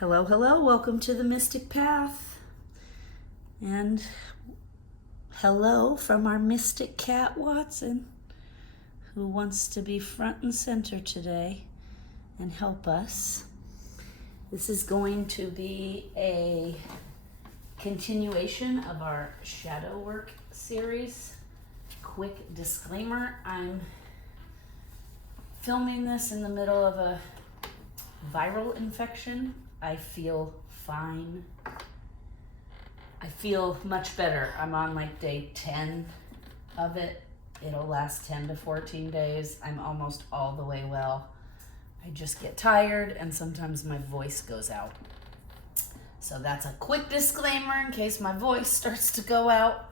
Hello, hello, welcome to the Mystic Path. And hello from our mystic cat, Watson, who wants to be front and center today and help us. This is going to be a continuation of our shadow work series. Quick disclaimer, I'm filming this in the middle of a viral infection. I feel fine. I feel much better. I'm on like day 10 of it. It'll last 10 to 14 days. I'm almost all the way well. I just get tired and sometimes my voice goes out. So that's a quick disclaimer in case my voice starts to go out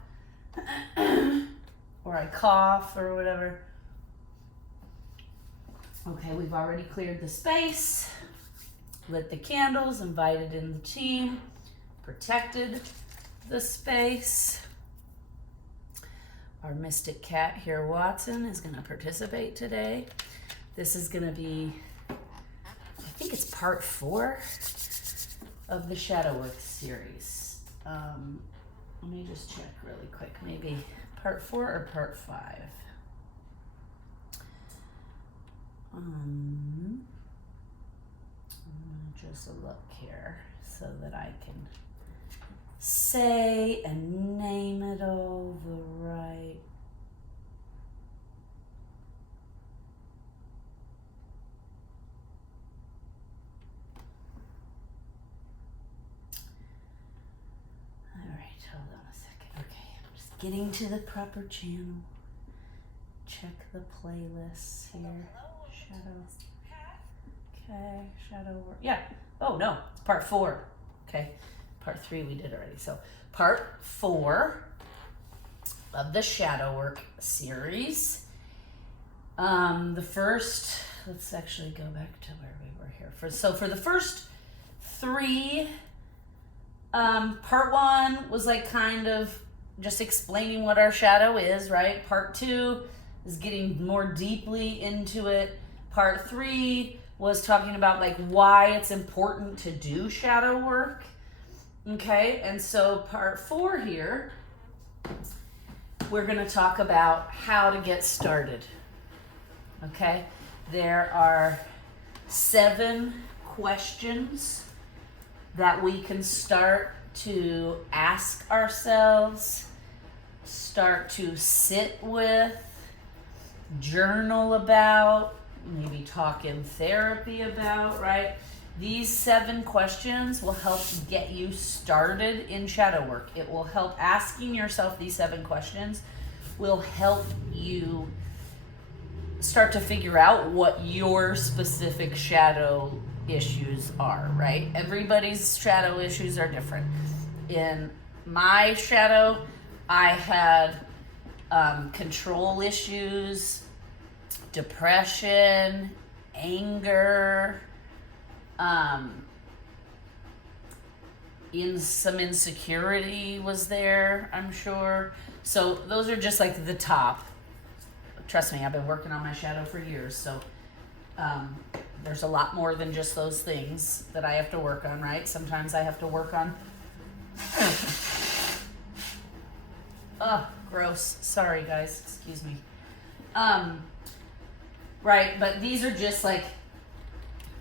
or I cough or whatever. Okay, we've already cleared the space, lit the candles, invited in the team, protected the space. Our mystic cat here, Watson, is going to participate today. This is going to be, I think it's part 4 of the Shadow Work series. Let me just check really quick. Maybe part 4 or part 5. Just look here so that I can say and name it all the right. All right, hold on a second. Okay, I'm just getting to the proper channel. Check the playlists here. Shadow. Okay, shadow work. Yeah. Oh no, it's part 4. Okay, part 3 we did already. So part 4 of the shadow work series. The first, let's actually go back to where we were here. For the first 3, part 1 was like kind of just explaining what our shadow is, right? Part 2 is getting more deeply into it. Part 3 was talking about like why it's important to do shadow work. Okay, and so part 4 here, we're going to talk about how to get started. Okay, there are 7 questions that we can start to ask ourselves, start to sit with, journal about, maybe talk in therapy about, right? These 7 questions will help get you started in shadow work. It will help asking yourself these 7 questions will help you start to figure out what your specific shadow issues are, right? Everybody's shadow issues are different. In my shadow, I had control issues, depression, anger, some insecurity was there, I'm sure. So those are just like the top. Trust me, I've been working on my shadow for years, so there's a lot more than just those things that I have to work on, right? Sometimes I have to work on oh, gross. Sorry guys, excuse me. Right, but these are just like,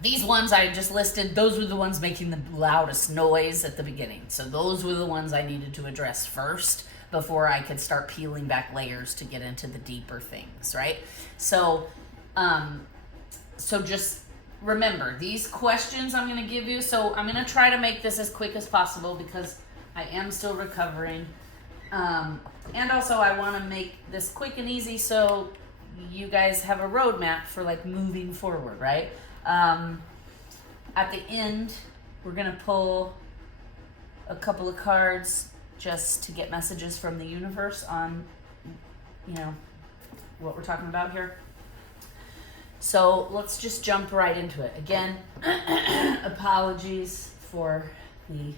these ones I just listed, those were the ones making the loudest noise at the beginning. So those were the ones I needed to address first before I could start peeling back layers to get into the deeper things, right? So, so just remember, these questions I'm going to give you, so I'm going to try to make this as quick as possible because I am still recovering. And also I want to make this quick and easy so you guys have a roadmap for like moving forward, right? At the end, we're gonna pull a couple of cards just to get messages from the universe on, you know, what we're talking about here. So let's just jump right into it. Again, apologies for the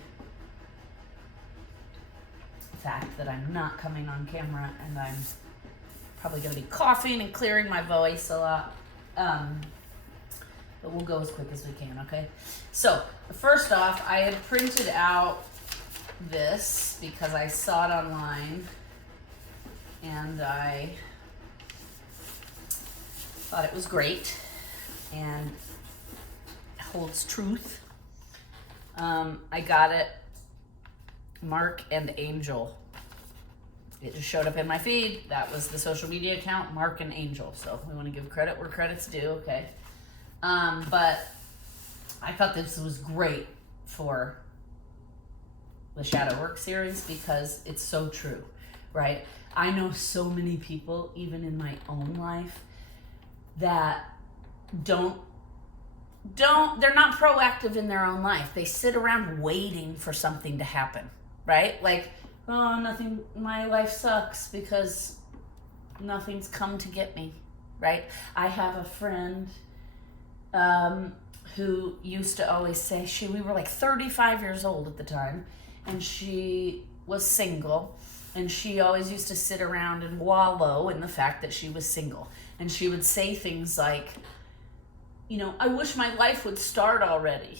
fact that I'm not coming on camera and I'm probably going to be coughing and clearing my voice a lot. but we'll go as quick as we can, okay? So, first off, I had printed out this because I saw it online and I thought it was great and holds truth. I got it, Mark and Angel. It just showed up in my feed. That was the social media account, Mark and Angel. So we want to give credit where credit's due, okay? But I thought this was great for the Shadow Work series because it's so true, right? I know so many people, even in my own life, that they're not proactive in their own life. They sit around waiting for something to happen, right? Like, oh, nothing, my life sucks because nothing's come to get me, right? I have a friend who used to always say, we were like 35 years old at the time, and she was single, and she always used to sit around and wallow in the fact that she was single. And she would say things like, I wish my life would start already.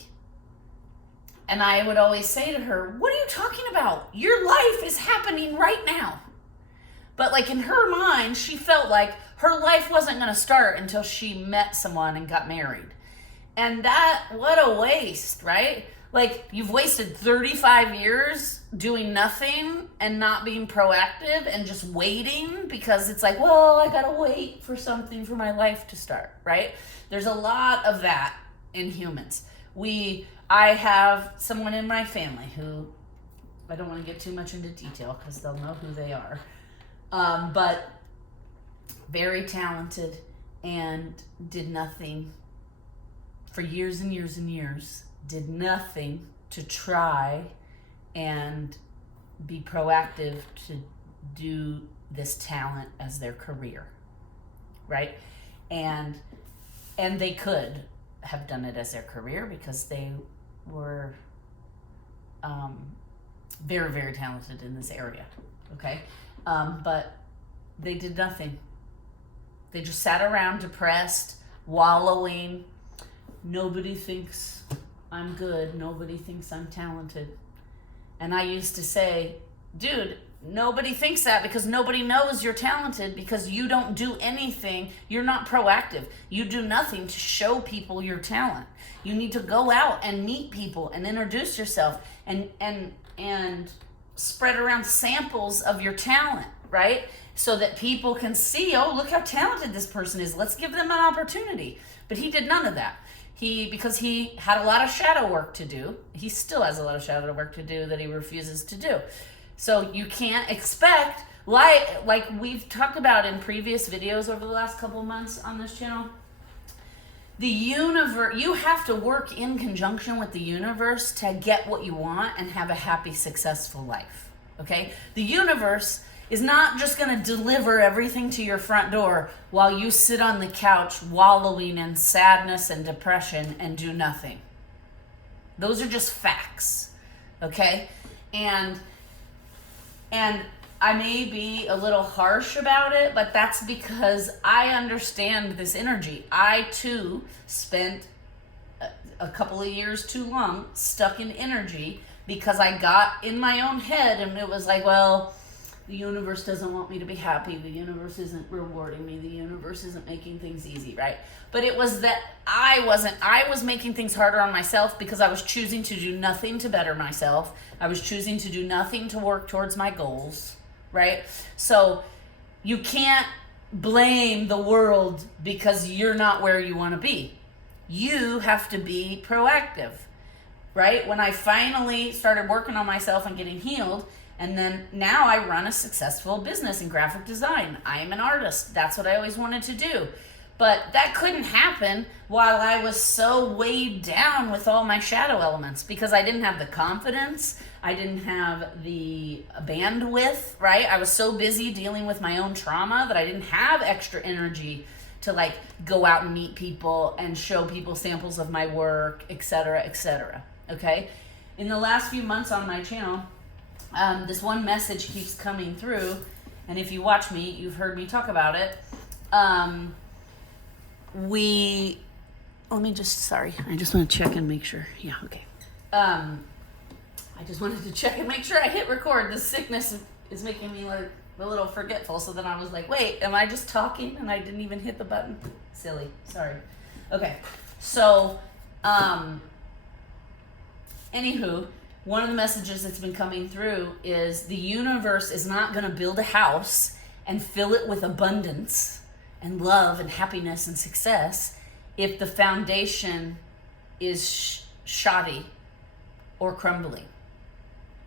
And I would always say to her, what are you talking about? Your life is happening right now. But like in her mind, she felt like her life wasn't going to start until she met someone and got married. And what a waste, right? Like, you've wasted 35 years doing nothing and not being proactive and just waiting because it's like, well, I gotta wait for something for my life to start, right? There's a lot of that in humans. I have someone in my family who, I don't want to get too much into detail because they'll know who they are, but very talented and did nothing for years and years and years, did nothing to try and be proactive to do this talent as their career, right? And they could have done it as their career because they were very, very talented in this area, okay? But they did nothing. They just sat around depressed, wallowing. Nobody thinks I'm good. Nobody thinks I'm talented. And I used to say, dude, nobody thinks that because nobody knows you're talented because you don't do anything. You're not proactive. You do nothing to show people your talent. You need to go out and meet people and introduce yourself and spread around samples of your talent, right? So that people can see, oh, look how talented this person is. Let's give them an opportunity. But he did none of that. Because he had a lot of shadow work to do. He still has a lot of shadow work to do that he refuses to do. So you can't expect, like we've talked about in previous videos over the last couple of months on this channel, the universe, you have to work in conjunction with the universe to get what you want and have a happy, successful life, okay? The universe is not just going to deliver everything to your front door while you sit on the couch wallowing in sadness and depression and do nothing. Those are just facts, okay? And I may be a little harsh about it, but that's because I understand this energy. I too spent a couple of years too long stuck in energy because I got in my own head and it was like, well, the universe doesn't want me to be happy. The universe isn't rewarding me. The universe isn't making things easy, right? But it was that I was making things harder on myself because I was choosing to do nothing to better myself. I was choosing to do nothing to work towards my goals, right? So you can't blame the world because you're not where you want to be. You have to be proactive, right? When I finally started working on myself and getting healed, and then now I run a successful business in graphic design. I am an artist. That's what I always wanted to do. But that couldn't happen while I was so weighed down with all my shadow elements because I didn't have the confidence. I didn't have the bandwidth, right? I was so busy dealing with my own trauma that I didn't have extra energy to like go out and meet people and show people samples of my work, etc., okay? In the last few months on my channel, this one message keeps coming through, and if you watch me, you've heard me talk about it. let me just, sorry. I just want to check and make sure. Yeah, okay. I just wanted to check and make sure I hit record. The sickness is making me like a little forgetful. So then I was like, wait, am I just talking and I didn't even hit the button? Silly. Sorry. Okay. So, anywho, one of the messages that's been coming through is the universe is not going to build a house and fill it with abundance and love and happiness and success if the foundation is shoddy or crumbling.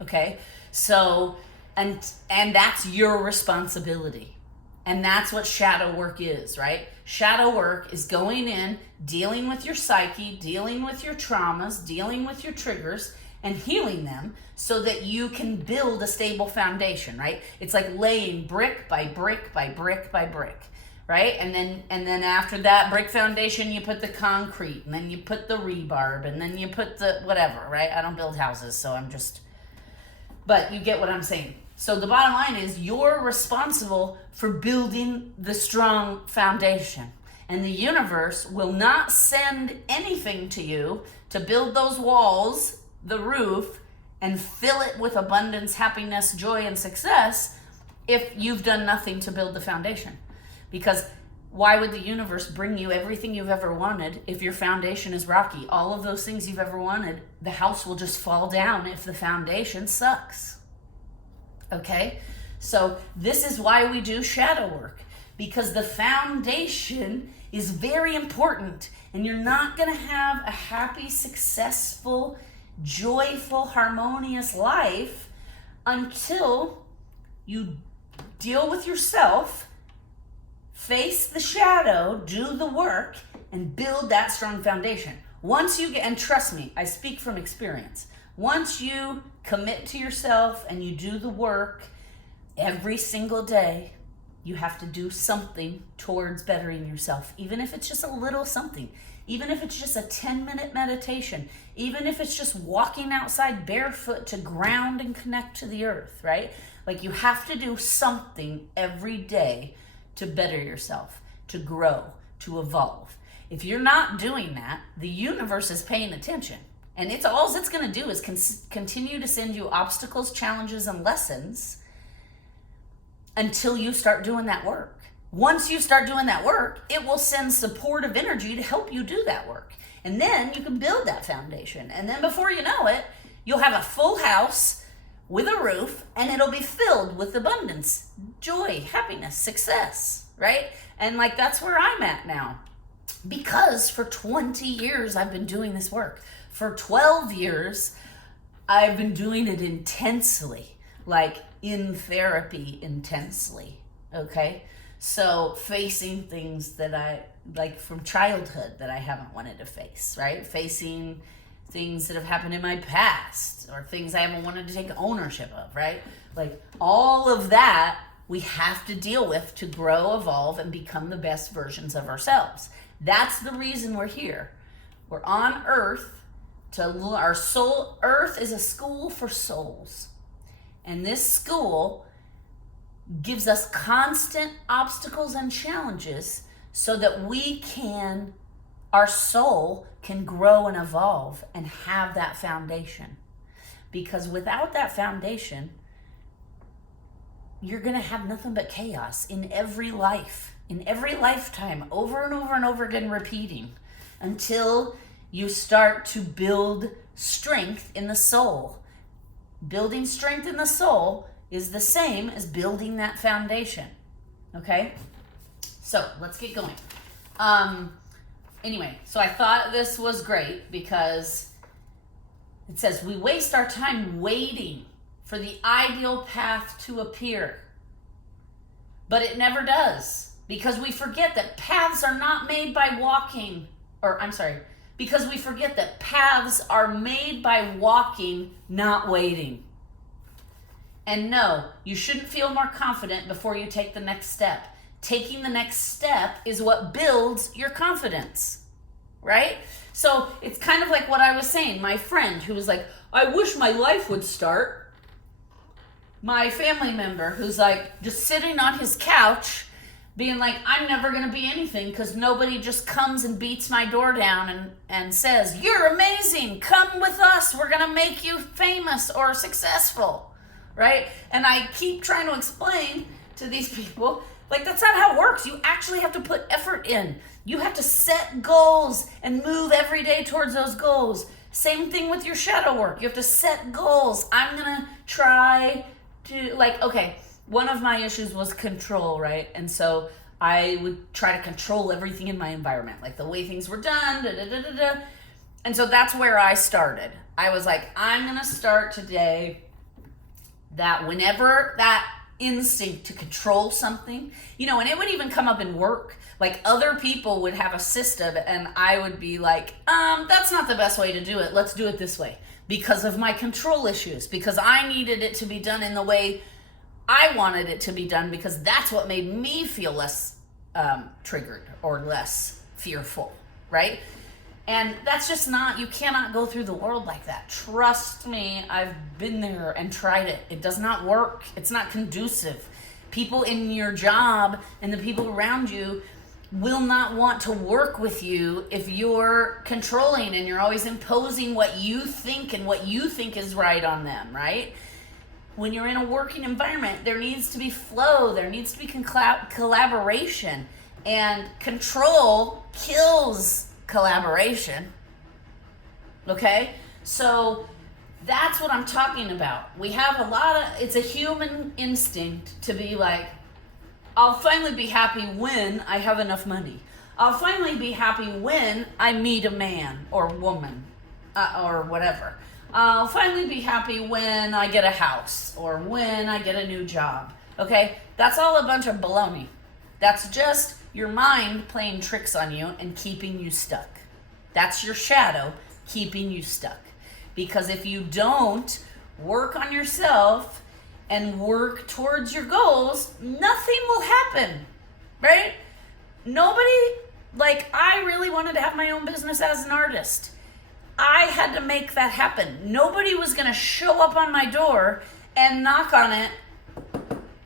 Okay? So, and that's your responsibility. And that's what shadow work is, right? Shadow work is going in, dealing with your psyche, dealing with your traumas, dealing with your triggers, and healing them so that you can build a stable foundation, right? It's like laying brick by brick by brick by brick, right? And then after that brick foundation, you put the concrete, and then you put the rebarb, and then you put the whatever, right? I don't build houses, so I'm just, but you get what I'm saying. So the bottom line is you're responsible for building the strong foundation. And the universe will not send anything to you to build those walls, the roof, and fill it with abundance, happiness, joy, and success if you've done nothing to build the foundation. Because why would the universe bring you everything you've ever wanted if your foundation is rocky? All of those things you've ever wanted, the house will just fall down if the foundation sucks. Okay? So this is why we do shadow work, because the foundation is very important, and you're not going to have a happy, successful, joyful, harmonious life until you deal with yourself, face the shadow, do the work, and build that strong foundation. Once you get, and trust me, I speak from experience, once you commit to yourself and you do the work every single day, you have to do something towards bettering yourself, even if it's just a little something. Even if it's just a 10-minute meditation, even if it's just walking outside barefoot to ground and connect to the earth, right? Like you have to do something every day to better yourself, to grow, to evolve. If you're not doing that, the universe is paying attention. And all it's going to do is continue to send you obstacles, challenges, and lessons until you start doing that work. Once you start doing that work, it will send supportive energy to help you do that work. And then you can build that foundation. And then before you know it, you'll have a full house with a roof, and it'll be filled with abundance, joy, happiness, success, right? And like that's where I'm at now. Because for 20 years, I've been doing this work. For 12 years, I've been doing it intensely, like in therapy intensely, okay? So facing things that I, like from childhood that I haven't wanted to face, right? Facing things that have happened in my past or things I haven't wanted to take ownership of, right? Like all of that we have to deal with to grow, evolve, and become the best versions of ourselves. That's the reason we're here. We're on Earth our soul. Earth is a school for souls. And this school gives us constant obstacles and challenges so that our soul can grow and evolve and have that foundation. Because without that foundation, you're going to have nothing but chaos in every life, in every lifetime, over and over and over again, repeating until you start to build strength in the soul. Building strength in the soul is the same as building that foundation. Okay? So let's get going. Anyway, so I thought this was great because it says we waste our time waiting for the ideal path to appear. But it never does, because we forget that paths are not made by because we forget that paths are made by walking, not waiting. And no, you shouldn't feel more confident before you take the next step. Taking the next step is what builds your confidence, right? So it's kind of like what I was saying. My friend who was like, I wish my life would start. My family member who's like just sitting on his couch being like, I'm never going to be anything because nobody just comes and beats my door down and says, you're amazing, come with us, we're going to make you famous or successful, right? And I keep trying to explain to these people, like, that's not how it works. You actually have to put effort in. You have to set goals and move every day towards those goals. Same thing with your shadow work. You have to set goals. I'm going to try to, like, okay, one of my issues was control, right? And so I would try to control everything in my environment, like the way things were done, And so that's where I started. I was like, I'm going to start today that whenever that instinct to control something, and it would even come up in work. Like, other people would have a system and I would be like, that's not the best way to do it. Let's do it this way, because of my control issues, because I needed it to be done in the way I wanted it to be done, because that's what made me feel less triggered or less fearful, right? And that's just not, you cannot go through the world like that. Trust me, I've been there and tried it. It does not work. It's not conducive. People in your job and the people around you will not want to work with you if you're controlling and you're always imposing what you think and what you think is right on them, right? When you're in a working environment, there needs to be flow, there needs to be collaboration, and control kills collaboration, okay? So that's what I'm talking about. We have it's a human instinct to be like, I'll finally be happy when I have enough money. I'll finally be happy when I meet a man or woman or whatever. I'll finally be happy when I get a house or when I get a new job, okay? That's all a bunch of baloney. That's just your mind playing tricks on you and keeping you stuck. That's your shadow keeping you stuck. Because if you don't work on yourself and work towards your goals, nothing will happen, right? I really wanted to have my own business as an artist. I had to make that happen. Nobody was going to show up on my door and knock on it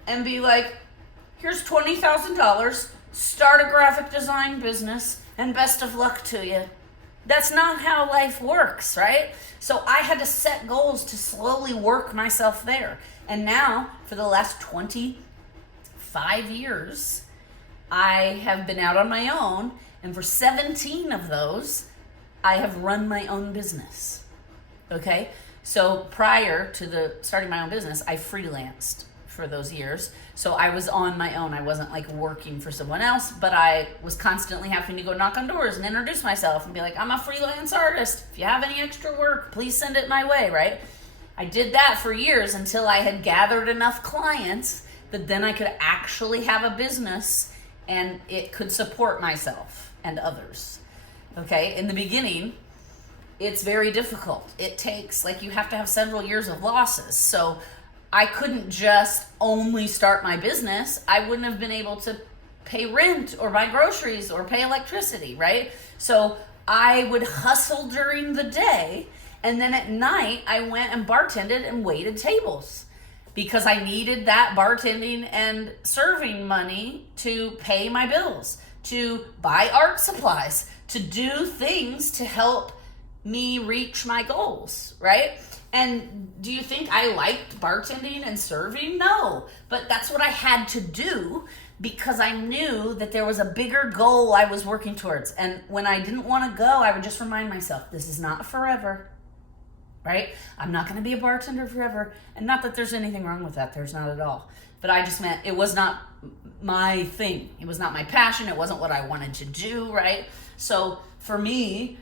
and be like, here's $20,000, start a graphic design business, and best of luck to you. That's not how life works, right? So I had to set goals to slowly work myself there. And now, for the last 25 years, I have been out on my own, and for 17 of those, I have run my own business, okay? So prior to starting my own business, I freelanced for those years. So I was on my own. I wasn't like working for someone else, but I was constantly having to go knock on doors and introduce myself and be like, I'm a freelance artist. If you have any extra work, please send it my way, right? I did that for years until I had gathered enough clients that then I could actually have a business and it could support myself and others. Okay, in the beginning, it's very difficult. It takes, you have to have several years of losses. So I couldn't just only start my business. I wouldn't have been able to pay rent or buy groceries or pay electricity, right? So I would hustle during the day, and then at night, I went and bartended and waited tables because I needed that bartending and serving money to pay my bills, to buy art supplies, to do things to help me reach my goals, right? And do you think I liked bartending and serving? No, but that's what I had to do because I knew that there was a bigger goal I was working towards. And when I didn't want to go, I would just remind myself, this is not forever, right? I'm not going to be a bartender forever. And not that there's anything wrong with that. There's not at all. But I just meant it was not my thing. It was not my passion. It wasn't what I wanted to do, right? So for me,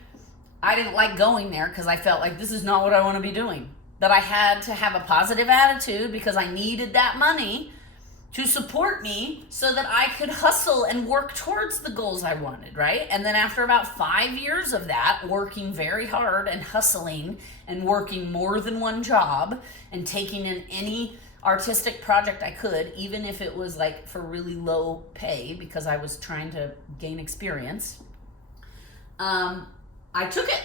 I didn't like going there because I felt like this is not what I want to be doing. But I had to have a positive attitude because I needed that money to support me so that I could hustle and work towards the goals I wanted, right? And then after about 5 years of that, working very hard and hustling and working more than one job and taking in any artistic project I could, even if it was for really low pay because I was trying to gain experience, I took it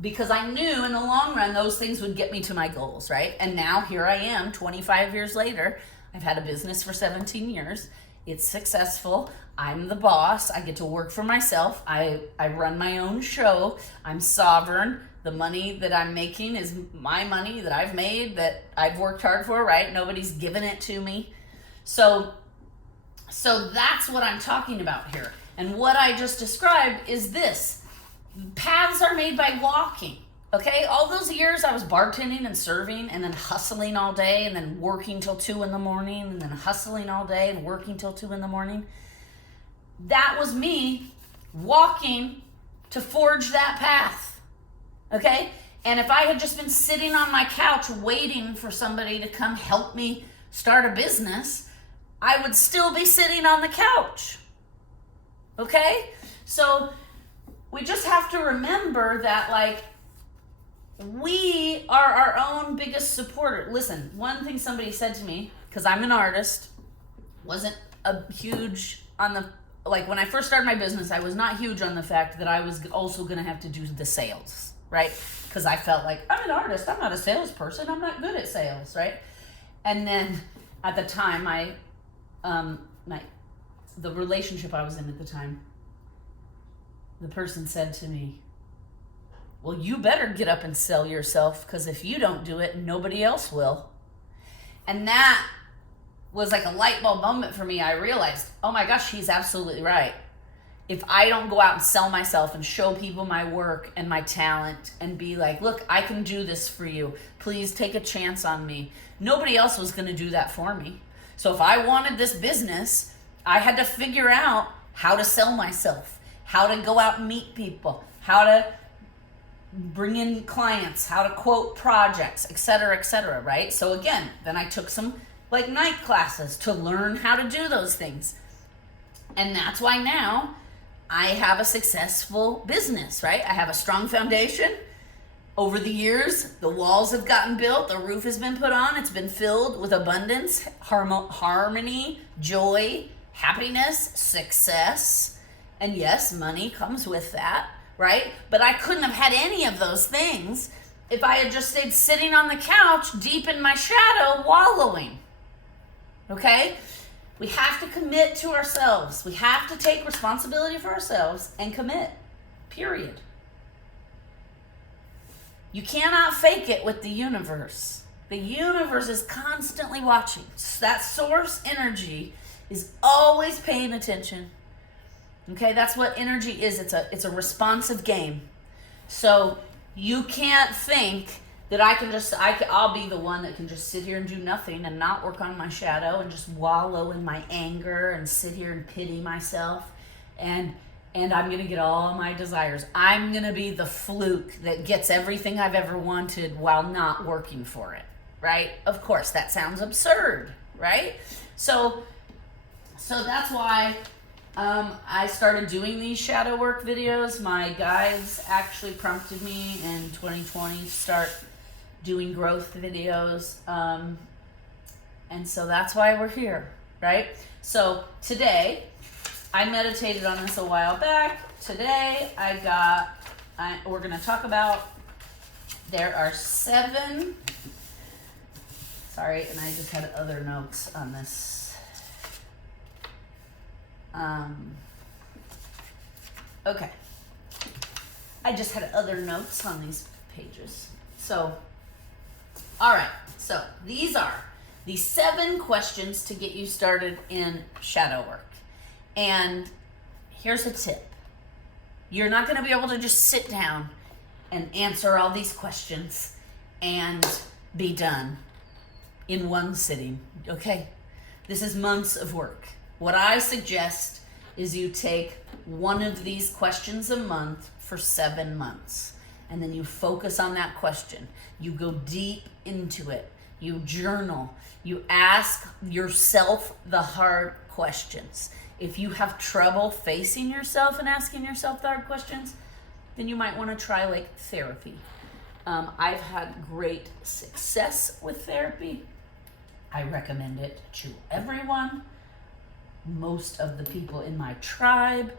because I knew in the long run those things would get me to my goals, right? And now here I am 25 years later. I've had a business for 17 years It's successful. I'm the boss. I get to work for myself. I run my own show. I'm sovereign. The money that I'm making is my money that I've made, that I've worked hard for, right? Nobody's given it to me. So that's what I'm talking about here. And what I just described is this. Paths are made by walking. Okay, all those years I was bartending and serving and then hustling all day and then working till 2 in the morning and then hustling all day and working till 2 in the morning. That was me walking to forge that path. Okay? And if I had just been sitting on my couch waiting for somebody to come help me start a business, I would still be sitting on the couch. Okay? So we just have to remember that, like, we are our own biggest supporter. Listen, one thing somebody said to me, because I'm an artist, wasn't a huge on the, like when I first started my business, I was not huge on the fact that I was also going to have to do the sales, right? Because I felt like, I'm an artist, I'm not a salesperson, I'm not good at sales, right? And then at the time, the relationship I was in at the time, the person said to me, well, you better get up and sell yourself, because if you don't do it, nobody else will. And that was like a light bulb moment for me. I realized, oh my gosh, he's absolutely right. If I don't go out and sell myself and show people my work and my talent and be like, look, I can do this for you. Please take a chance on me. Nobody else was going to do that for me. So if I wanted this business, I had to figure out how to sell myself, how to go out and meet people, how to bring in clients, how to quote projects, et cetera, right? So again, then I took some like night classes to learn how to do those things. And that's why now I have a successful business, right? I have a strong foundation. Over the years, the walls have gotten built, the roof has been put on, it's been filled with abundance, harmony, joy, happiness, success. And yes, money comes with that, right? But I couldn't have had any of those things if I had just stayed sitting on the couch deep in my shadow wallowing. Okay? We have to commit to ourselves. We have to take responsibility for ourselves and commit. Period. You cannot fake it with the universe. The universe is constantly watching. That source energy is always paying attention. Okay, that's what energy is. It's a responsive game. So you can't think that I'll be the one that can just sit here and do nothing and not work on my shadow and just wallow in my anger and sit here and pity myself and I'm going to get all my desires. I'm going to be the fluke that gets everything I've ever wanted while not working for it, right? Of course, that sounds absurd, right? So that's why I started doing these shadow work videos. My guides actually prompted me in 2020 to start doing growth videos. And so that's why we're here, right? So today, I meditated on this a while back. Today, we're going to talk about, there are 7, sorry, and I just had other notes on this. Okay. I just had other notes on these pages. So, all right. So these are the 7 questions to get you started in shadow work. And here's a tip. You're not going to be able to just sit down and answer all these questions and be done in one sitting. Okay? This is months of work. What I suggest is you take one of these questions a month for 7 months. And then you focus on that question. You go deep into it. You journal. You ask yourself the hard questions. If you have trouble facing yourself and asking yourself the hard questions, then you might want to try like therapy. I've had great success with therapy. I recommend it to everyone. Most of the people in my tribe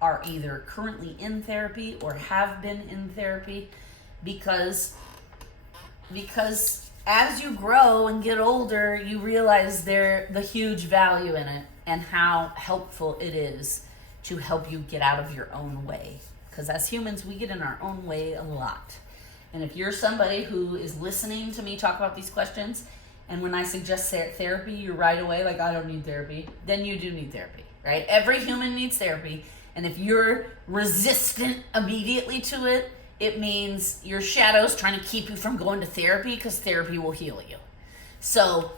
are either currently in therapy or have been in therapy because as you grow and get older, you realize the huge value in it and how helpful it is to help you get out of your own way. Because as humans, we get in our own way a lot. And if you're somebody who is listening to me talk about these questions, and when I suggest therapy, you're right away like, I don't need therapy, then you do need therapy, right? Every human needs therapy. And if you're resistant immediately to it, it means your shadow's trying to keep you from going to therapy because therapy will heal you. So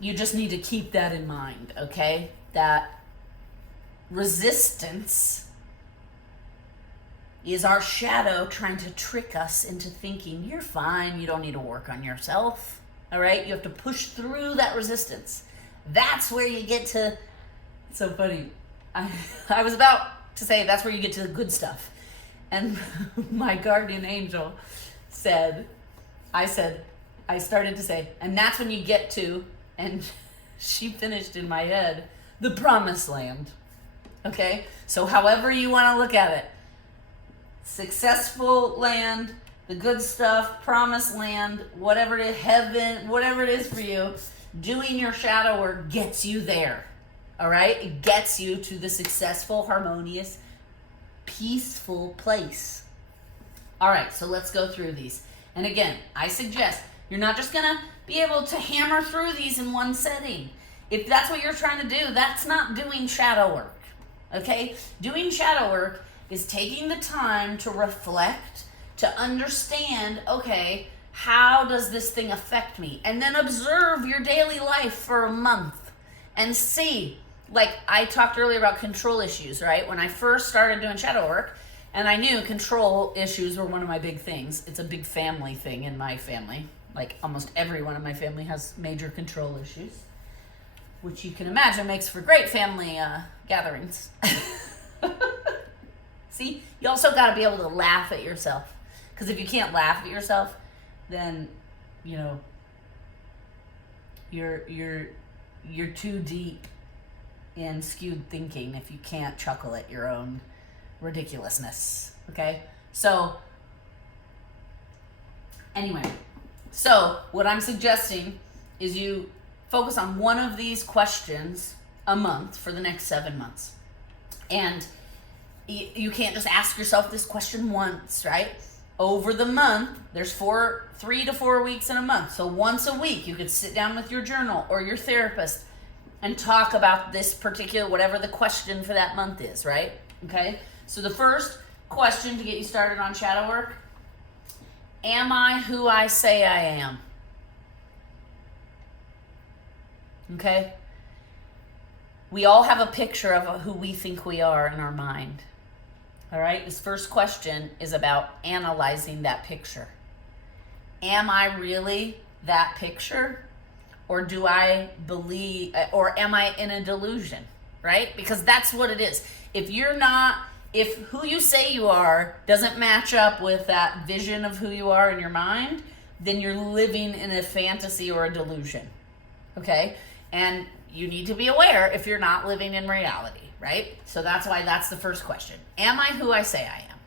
you just need to keep that in mind, okay? That resistance is our shadow trying to trick us into thinking, you're fine, you don't need to work on yourself, all right? You have to push through that resistance. That's where you get to, it's so funny. I was about to say that's where you get to the good stuff. And my guardian angel I started to say, and that's when you get to, and she finished in my head, the promised land. Okay? So however you want to look at it, successful land, the good stuff, promised land, whatever it is, heaven, whatever it is for you, doing your shadow work gets you there. All right? It gets you to the successful, harmonious, peaceful place. All right, so let's go through these. And again, I suggest you're not just going to be able to hammer through these in one setting. If that's what you're trying to do, that's not doing shadow work. Okay? Doing shadow work is taking the time to reflect, to understand, okay, how does this thing affect me? And then observe your daily life for a month and see. Like I talked earlier about control issues, right? When I first started doing shadow work, and I knew control issues were one of my big things. It's a big family thing in my family. Like almost everyone in my family has major control issues, which you can imagine makes for great family gatherings. See, you also got to be able to laugh at yourself. Because if you can't laugh at yourself, then, you know, you're too deep in skewed thinking if you can't chuckle at your own ridiculousness. Okay? So, anyway. So, what I'm suggesting is you focus on one of these questions a month for the next 7 months. And you can't just ask yourself this question once, right? Over the month, there's 3 to 4 weeks in a month. So once a week, you could sit down with your journal or your therapist and talk about this particular, whatever the question for that month is, right? Okay? So the first question to get you started on shadow work, am I who I say I am? Okay? We all have a picture of who we think we are in our mind. All right? This first question is about analyzing that picture. Am I really that picture? Or do I believe, or am I in a delusion? Right? Because that's what it is. If who you say you are doesn't match up with that vision of who you are in your mind, then you're living in a fantasy or a delusion. Okay? And you need to be aware if you're not living in reality, right? So that's why that's the first question. Am I who I say I am?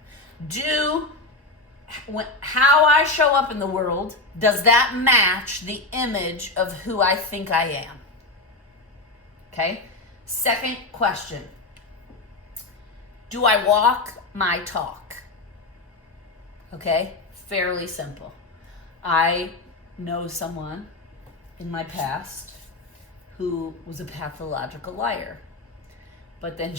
How I show up in the world, does that match the image of who I think I am? Okay? Second question. Do I walk my talk? Okay? Fairly simple. I know someone in my past who was a pathological liar. But then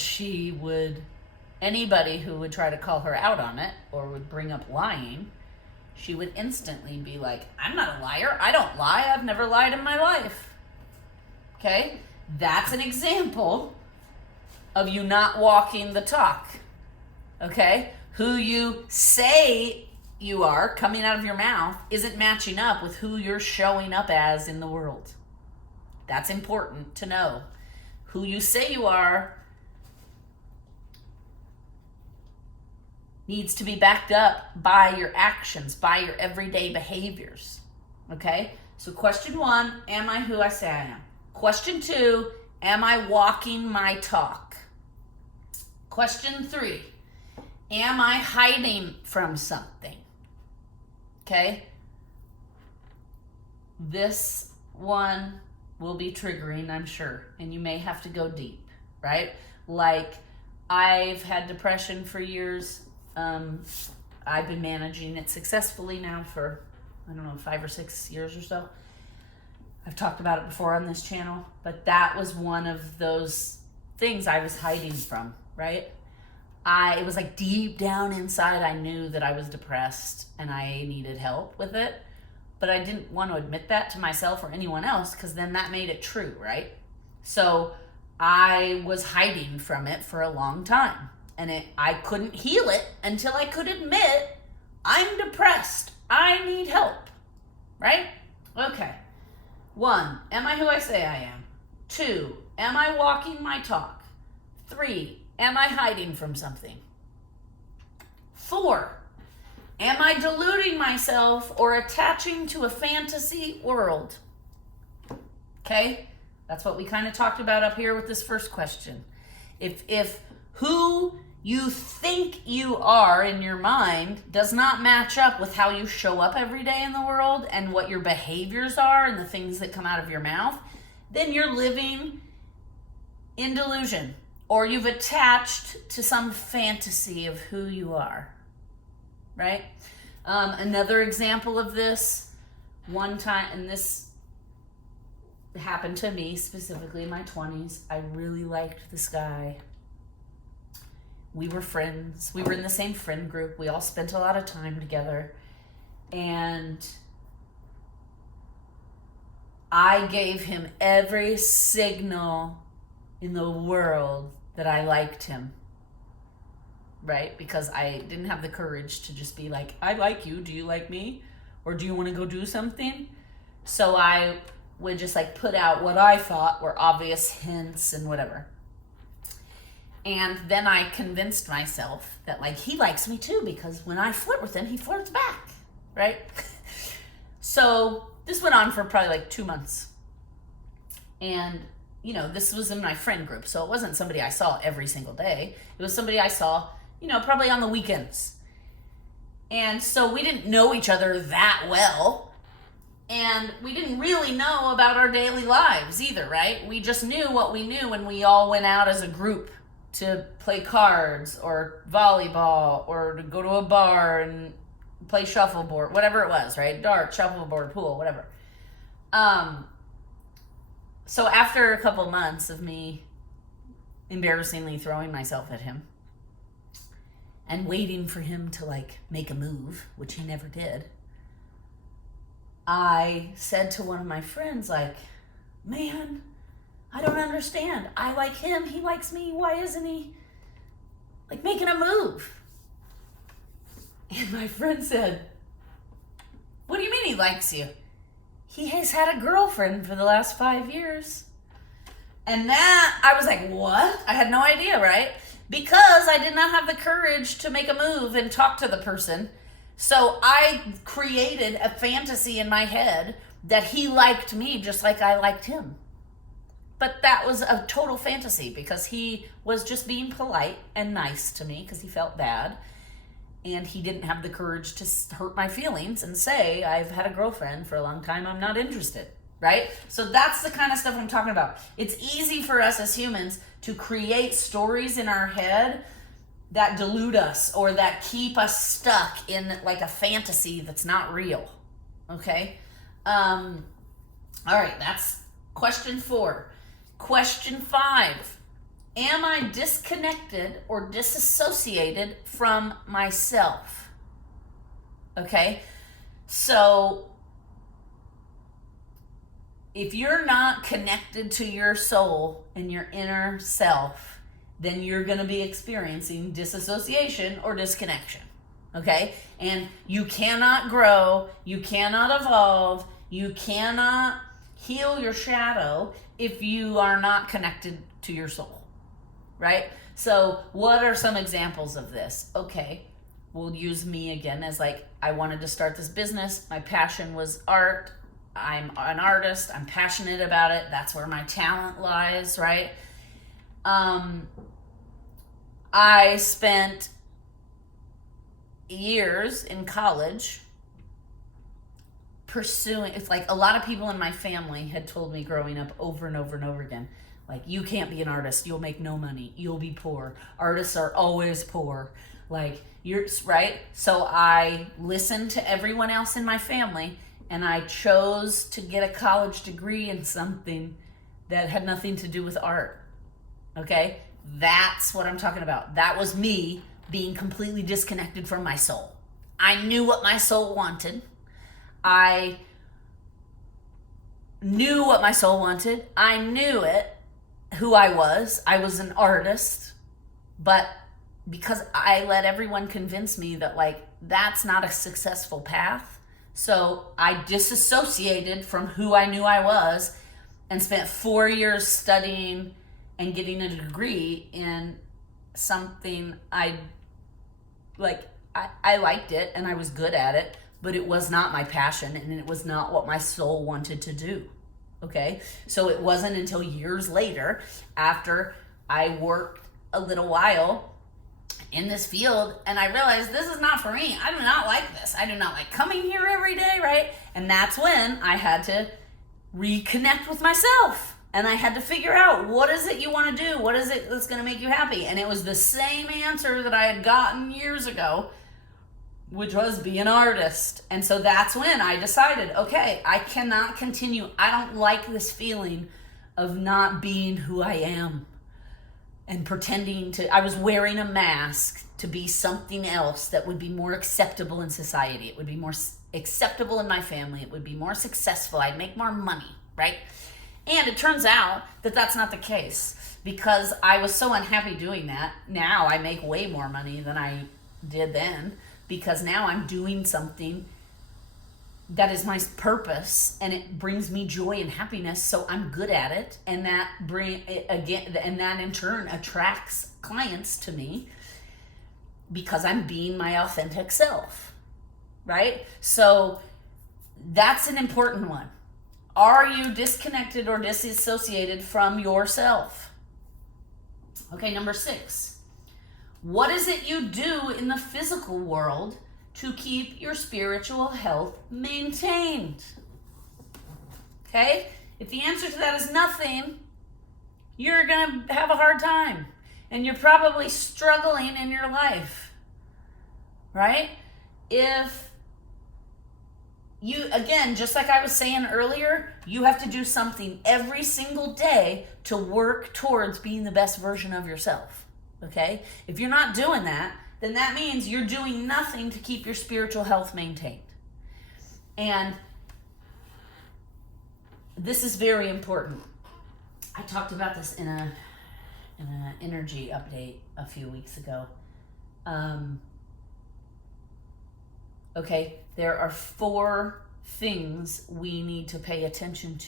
anybody who would try to call her out on it or would bring up lying, she would instantly be like, I'm not a liar. I don't lie. I've never lied in my life. Okay? That's an example of you not walking the talk. Okay? Who you say you are coming out of your mouth isn't matching up with who you're showing up as in the world. That's important to know. Who you say you are needs to be backed up by your actions, by your everyday behaviors. Okay? So question 1, am I who I say I am? Question 2, am I walking my talk? Question 3, am I hiding from something? Okay? this one will be triggering, I'm sure, and you may have to go deep, right? Like, I've had depression for years. I've been managing it successfully now for, 5 or 6 years or so. I've talked about it before on this channel, but that was one of those things I was hiding from, right? It was like deep down inside, I knew that I was depressed and I needed help with it, but I didn't want to admit that to myself or anyone else, because then that made it true, right? So I was hiding from it for a long time, and I couldn't heal it until I could admit I'm depressed. I need help, right? Okay. 1, am I who I say I am? 2, am I walking my talk? 3, am I hiding from something? 4, am I deluding myself or attaching to a fantasy world? Okay, that's what we kind of talked about up here with this first question. If who you think you are in your mind does not match up with how you show up every day in the world and what your behaviors are and the things that come out of your mouth, then you're living in delusion, or you've attached to some fantasy of who you are, right? Another example of this, one time, and this happened to me specifically in my 20s. I really liked this guy. We were friends. We were in the same friend group. We all spent a lot of time together. And I gave him every signal in the world that I liked him, right? Because I didn't have the courage to just be like, I like you. Do you like me? Or do you want to go do something? So I would just like put out what I thought were obvious hints and whatever. And then I convinced myself that like he likes me too, because when I flirt with him, he flirts back, right? So this went on for probably like 2 months. And, this was in my friend group. So it wasn't somebody I saw every single day. It was somebody I saw, probably on the weekends. And so we didn't know each other that well. And we didn't really know about our daily lives either, right? We just knew what we knew when we all went out as a group to play cards or volleyball or to go to a bar and play shuffleboard, whatever it was, right? Dart, shuffleboard, pool, whatever. So after a couple months of me embarrassingly throwing myself at him and waiting for him to like make a move, which he never did, I said to one of my friends, like, man, I don't understand. I like him. He likes me. Why isn't he like making a move? And my friend said, what do you mean he likes you? He has had a girlfriend for the last 5 years. And that, I was like, what? I had no idea, right? Because I did not have the courage to make a move and talk to the person. So I created a fantasy in my head that he liked me just like I liked him. But that was a total fantasy, because he was just being polite and nice to me because he felt bad. And he didn't have the courage to hurt my feelings and say, I've had a girlfriend for a long time, I'm not interested, right? So that's the kind of stuff I'm talking about. It's easy for us as humans to create stories in our head that delude us or that keep us stuck in like a fantasy that's not real, okay? All right, that's question 4. Question 5. Am I disconnected or disassociated from myself? Okay, so if you're not connected to your soul and your inner self, then you're going to be experiencing disassociation or disconnection. Okay, and you cannot grow, you cannot evolve, you cannot heal your shadow if you are not connected to your soul. Right? So what are some examples of this? Okay, we'll use me again as like, I wanted to start this business. My passion was art. I'm an artist. I'm passionate about it. That's where my talent lies, right? I spent years in college pursuing, it's like a lot of people in my family had told me growing up over and over and over again, like, you can't be an artist, you'll make no money, you'll be poor, artists are always poor, like, you're right. So I listened to everyone else in my family, and I chose to get a college degree in something that had nothing to do with art. Okay, that's what I'm talking about. That was me being completely disconnected from my soul. I knew what my soul wanted. I knew what my soul wanted. I knew it, who I was. I was an artist, but because I let everyone convince me that, like, that's not a successful path, so I disassociated from who I knew I was and spent 4 years studying and getting a degree in something I liked it and I was good at it, but it was not my passion and it was not what my soul wanted to do. Okay, so it wasn't until years later, after I worked a little while in this field, and I realized this is not for me. I do not like this. I do not like coming here every day, right? And that's when I had to reconnect with myself. And I had to figure out, what is it you want to do? What is it that's going to make you happy? And it was the same answer that I had gotten years ago, which was be an artist. And so that's when I decided, okay, I cannot continue. I don't like this feeling of not being who I am and pretending to, I was wearing a mask to be something else that would be more acceptable in society. It would be more acceptable in my family. It would be more successful. I'd make more money, right? And it turns out that that's not the case, because I was so unhappy doing that. Now I make way more money than I did then, because now I'm doing something that is my purpose and it brings me joy and happiness, so I'm good at it, and that in turn attracts clients to me because I'm being my authentic self, right? So that's an important one. Are you disconnected or disassociated from yourself? Okay, number 6. What is it you do in the physical world to keep your spiritual health maintained? Okay? If the answer to that is nothing, you're going to have a hard time. And you're probably struggling in your life. Right? If you, again, just like I was saying earlier, you have to do something every single day to work towards being the best version of yourself. Okay? If you're not doing that, then that means you're doing nothing to keep your spiritual health maintained. And this is very important. I talked about this in an energy update a few weeks ago. Okay, there are 4 things we need to pay attention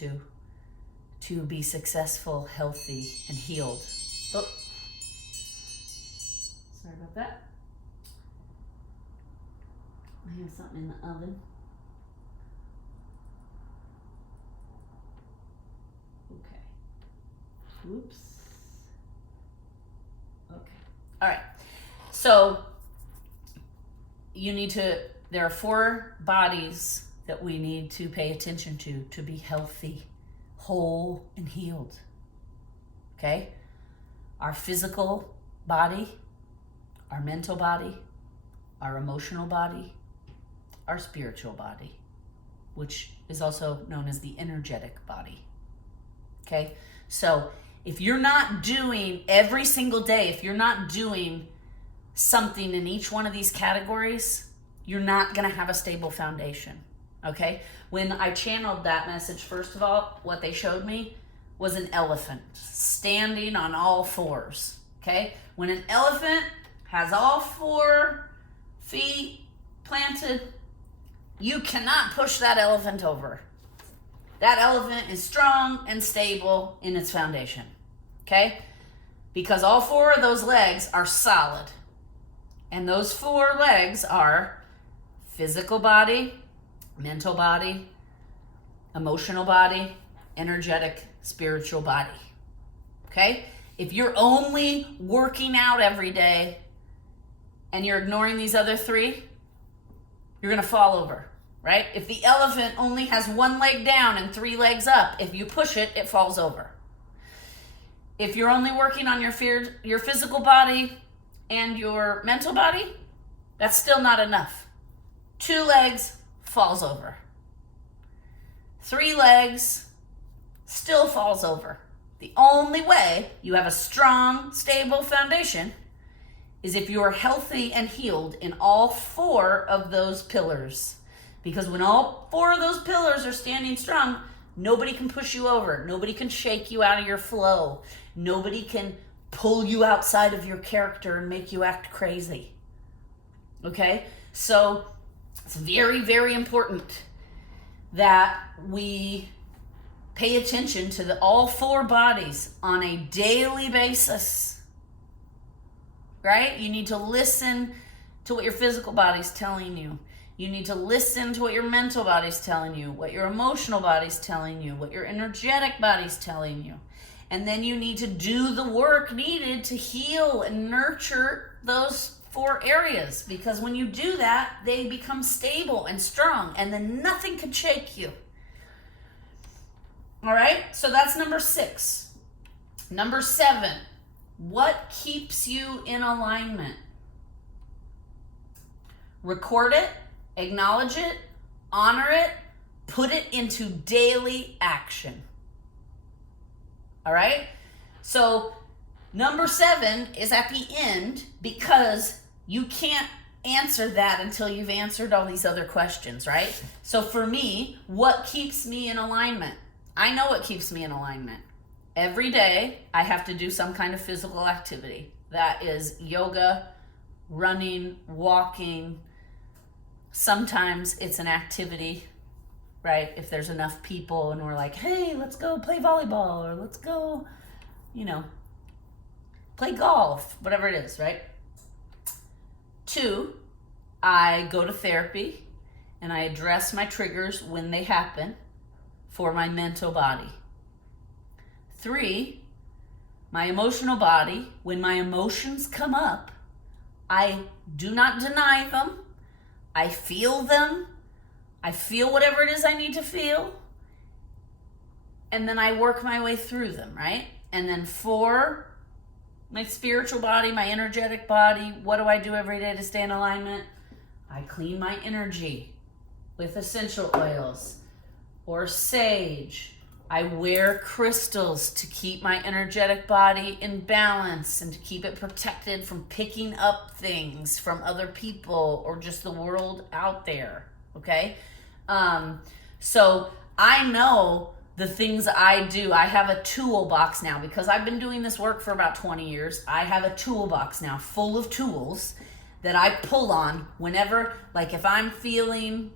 to be successful, healthy, and healed. Oh, sorry about that. I have something in the oven. Okay. Oops. Okay. All right. So there are 4 bodies that we need to pay attention to be healthy, whole, and healed. Okay? Our physical body, our mental body, our emotional body, our spiritual body, which is also known as the energetic body. Okay? So if you're not doing every single day, if you're not doing something in each one of these categories, you're not going to have a stable foundation. Okay? When I channeled that message, first of all, what they showed me was an elephant standing on all 4s. Okay? When an elephant has all 4 feet planted, you cannot push that elephant over. That elephant is strong and stable in its foundation. Okay? Because all 4 of those legs are solid. And those 4 legs are physical body, mental body, emotional body, energetic, spiritual body. Okay? If you're only working out every day and you're ignoring these other 3, you're going to fall over. right? If the elephant only has one leg down and three legs up, if you push it, it falls over. If you're only working on your physical body and your mental body, that's still not enough. 2 legs, falls over. 3 legs, still falls over. The only way you have a strong, stable foundation is if you are healthy and healed in all 4 of those pillars. Because when all 4 of those pillars are standing strong, nobody can push you over. Nobody can shake you out of your flow. Nobody can pull you outside of your character and make you act crazy. Okay? So it's very, very important that we pay attention to all 4 bodies on a daily basis. Right? You need to listen to what your physical body's telling you. You need to listen to what your mental body's telling you, what your emotional body's telling you, what your energetic body's telling you. And then you need to do the work needed to heal and nurture those 4 areas. Because when you do that, they become stable and strong, and then nothing can shake you. All right? So that's number 6. Number 7, what keeps you in alignment? Record it, acknowledge it, honor it, put it into daily action. All right? So number 7 is at the end because you can't answer that until you've answered all these other questions, right? So for me, what keeps me in alignment? I know what keeps me in alignment. Every day, I have to do some kind of physical activity. That is yoga, running, walking. Sometimes it's an activity, right? If there's enough people and we're like, hey, let's go play volleyball, or let's go, play golf, whatever it is, right? 2, I go to therapy and I address my triggers when they happen for my mental body. 3, my emotional body, when my emotions come up, I do not deny them. I feel them. I feel whatever it is I need to feel. And then I work my way through them, right? And then 4, my spiritual body, my energetic body, what do I do every day to stay in alignment? I clean my energy with essential oils or sage. I wear crystals to keep my energetic body in balance and to keep it protected from picking up things from other people or just the world out there, okay? So I know the things I do. I have a toolbox now because I've been doing this work for about 20 years. I have a toolbox now full of tools that I pull on whenever, like if I'm feeling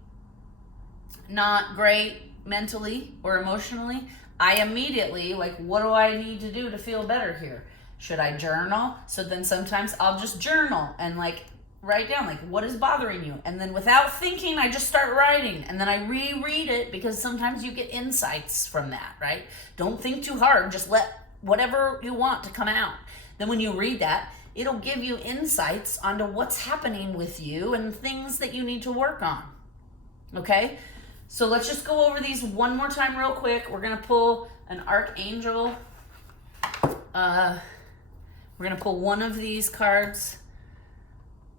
not great mentally or emotionally, I immediately, like, what do I need to do to feel better here? Should I journal? So then sometimes I'll just journal and like write down like what is bothering you, and then without thinking I just start writing, and then I reread it because sometimes you get insights from that, right? Don't think too hard, just let whatever you want to come out. Then when you read that, it'll give you insights onto what's happening with you and things that you need to work on. Okay? So let's just go over these one more time real quick. We're going to pull an archangel. We're going to pull one of these cards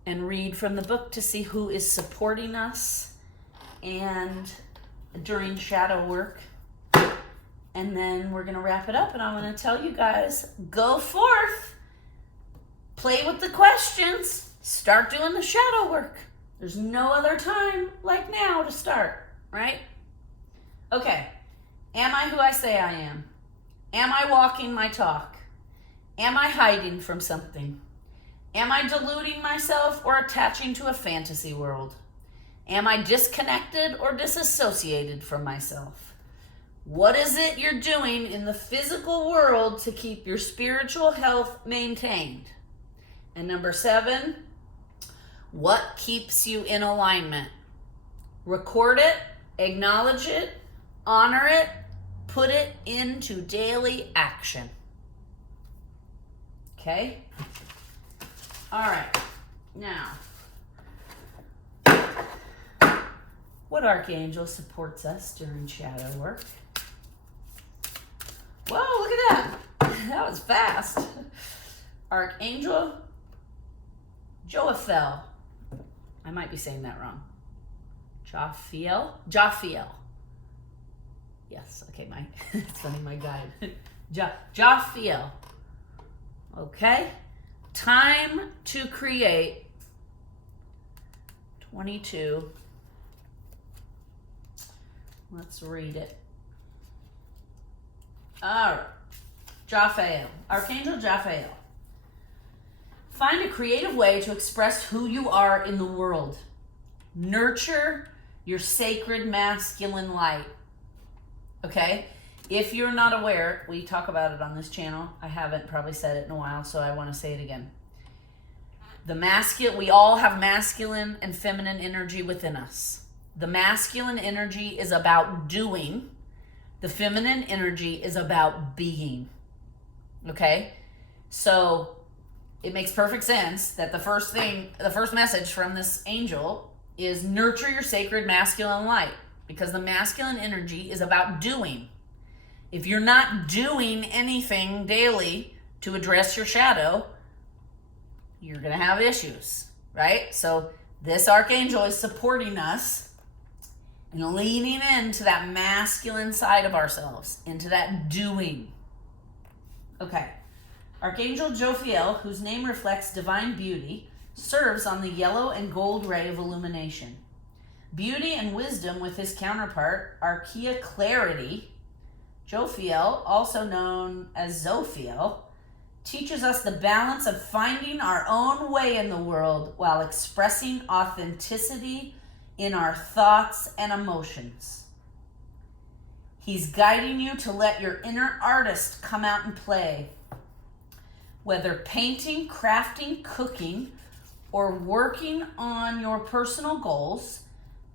and read from the book to see who is supporting us and during shadow work. And then we're going to wrap it up, and I'm going to tell you guys, go forth, play with the questions, start doing the shadow work. There's no other time like now to start. Right? Okay. Am I who I say I am? Am I walking my talk? Am I hiding from something? Am I deluding myself or attaching to a fantasy world? Am I disconnected or disassociated from myself? What is it you're doing in the physical world to keep your spiritual health maintained? And number 7, what keeps you in alignment? Record it. Acknowledge it, honor it, put it into daily action. Okay? All right. Now, what What archangel supports us during shadow work? Whoa, look at that. That was fast. Archangel Joaphiel. I might be saying that wrong. Jophiel. Yes, okay, it's funny, my guide. Jophiel. Okay. Time to create 22. Let's read it. All right. Jophiel. Archangel Jophiel. Find a creative way to express who you are in the world. Nurture your sacred masculine light. Okay? If you're not aware, we talk about it on this channel. I haven't probably said it in a while, so I want to say it again. We all have masculine and feminine energy within us. The masculine energy is about doing. The feminine energy is about being. Okay? So it makes perfect sense that the first message from this angel is nurture your sacred masculine light, because the masculine energy is about doing. If you're not doing anything daily to address your shadow, you're going to have issues, right? So this archangel is supporting us and leaning into that masculine side of ourselves, into that doing. Okay. Archangel Jophiel, whose name reflects divine beauty, serves on the yellow and gold ray of illumination. Beauty and wisdom with his counterpart, Archaea Clarity, Jophiel, also known as Zophiel, teaches us the balance of finding our own way in the world while expressing authenticity in our thoughts and emotions. He's guiding you to let your inner artist come out and play. Whether painting, crafting, cooking, or working on your personal goals,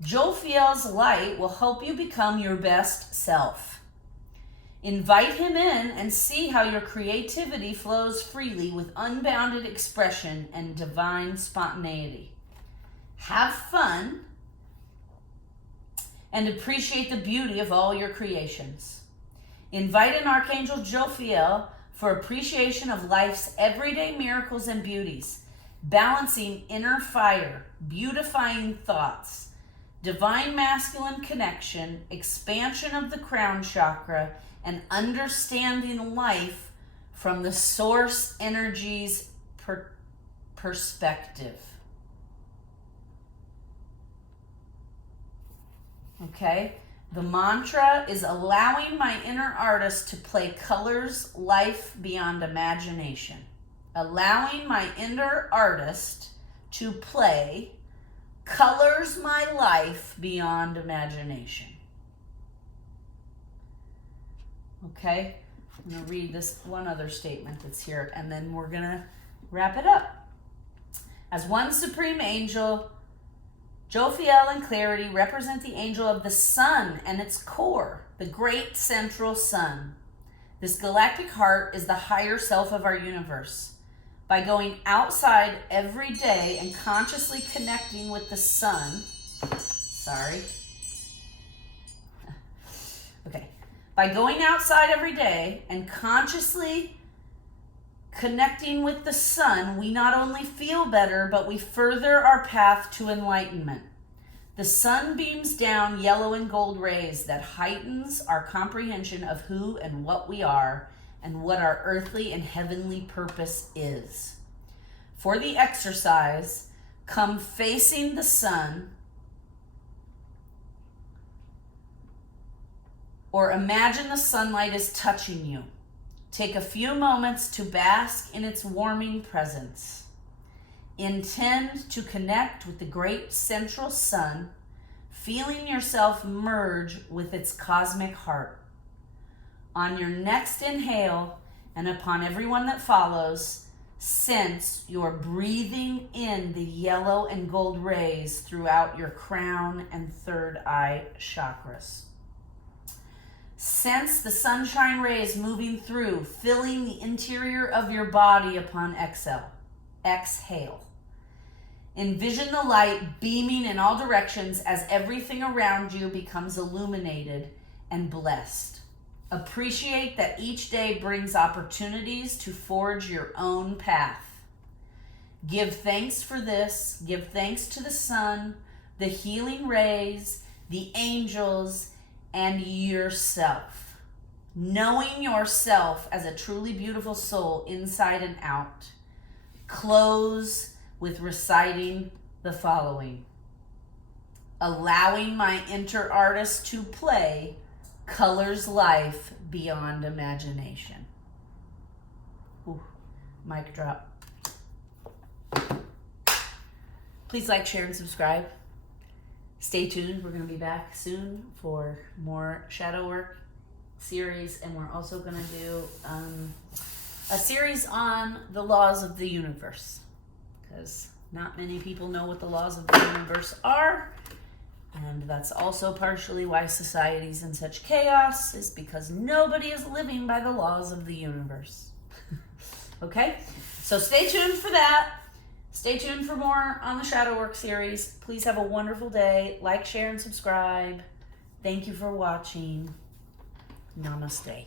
Jophiel's light will help you become your best self. Invite him in and see how your creativity flows freely with unbounded expression and divine spontaneity. Have fun and appreciate the beauty of all your creations. Invite an Archangel Jophiel for appreciation of life's everyday miracles and beauties, balancing inner fire, beautifying thoughts, divine masculine connection, expansion of the crown chakra, and understanding life from the source energy's perspective. Okay? The mantra is allowing my inner artist to play colors life beyond imagination. Allowing my inner artist to play colors my life beyond imagination. Okay? I'm going to read this one other statement that's here, and then we're going to wrap it up. As one supreme angel, Jophiel and Clarity represent the angel of the sun and its core, the great central sun. This galactic heart is the higher self of our universe. By going outside every day and consciously connecting with the sun, By going outside every day and consciously connecting with the sun, we not only feel better, but we further our path to enlightenment. The sun beams down yellow and gold rays that heightens our comprehension of who and what we are and what our earthly and heavenly purpose is. For the exercise, come facing the sun, or imagine the sunlight is touching you. Take a few moments to bask in its warming presence. Intend to connect with the great central sun, feeling yourself merge with its cosmic heart. On your next inhale, and upon everyone that follows, sense you're breathing in the yellow and gold rays throughout your crown and third eye chakras. Sense the sunshine rays moving through, filling the interior of your body upon exhale. Envision the light beaming in all directions as everything around you becomes illuminated and blessed. Appreciate that each day brings opportunities to forge your own path. Give thanks for this. Give thanks to the sun, the healing rays, the angels, and yourself. Knowing yourself as a truly beautiful soul inside and out. Close with reciting the following. Allowing my inner artist to play colors life beyond imagination. Ooh, mic drop. Please like, share, and subscribe. Stay tuned. We're going to be back soon for more shadow work series, and we're also going to do a series on the laws of the universe, because not many people know what the laws of the universe are, and that's also partially why society's in such chaos, is because nobody is living by the laws of the universe. Okay, so stay tuned for that. Stay tuned for more on the shadow work series. Please have a wonderful day. Like, share, and subscribe. Thank you for watching. Namaste.